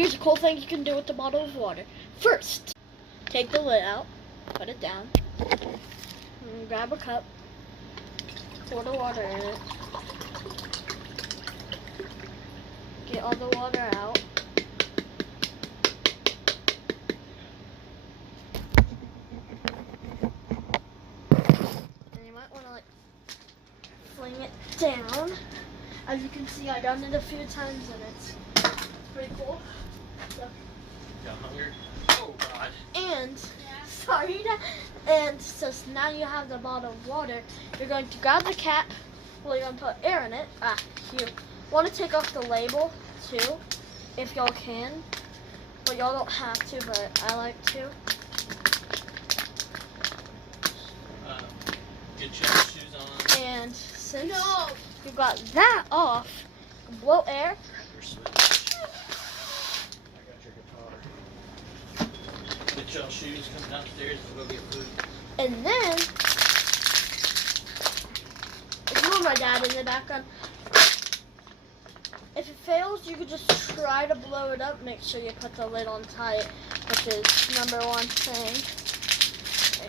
here's a cool thing you can do with the bottle of water. First, take the lid out, put it down, and grab a cup, pour the water in it, get all the water out. And you might want to fling it down. As you can see, I've done it a few times and it's pretty cool. So. Got hunger? Oh God. And and so now you have the bottle of water. You're going to grab the cap. Well, you're going to put air in it. You want to take off the label too, if y'all can. But y'all don't have to, but I like to. Get your shoes on. And since you got that off, blow air. Your switch. I got your guitar. Get your shoes, come downstairs and go get food. And then, if you want my dad in the background, if it fails, you could just try to blow it up. Make sure you put the lid on tight, which is #1 thing. Okay.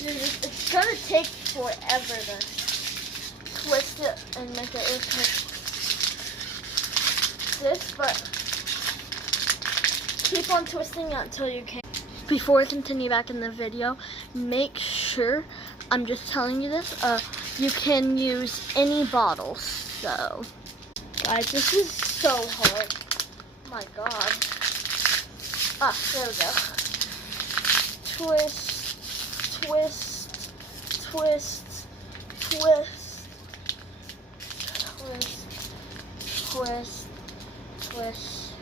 And then, it's gonna take forever to twist it and make it look like this, but keep on twisting it until you can. Before we continue back in the video, make sure, I'm just telling you this, you can use any bottles. So, guys, this is so hard. Oh my God. There we go. Twist, twist, twist, twist, twist, twist, twist,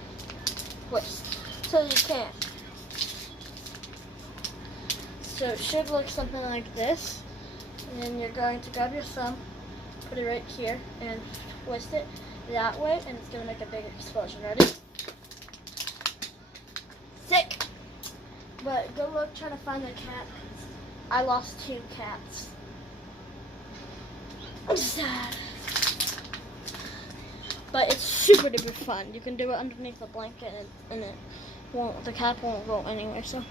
twist. So you can. So it should look something like this. And then you're going to grab your thumb, put it right here, and twist it that way, and it's going to make a big explosion. Ready? Sick! But good luck trying to find the cat. I lost 2 cats. I'm sad. But it's super duper fun. You can do it underneath the blanket and the cap won't go anywhere. So.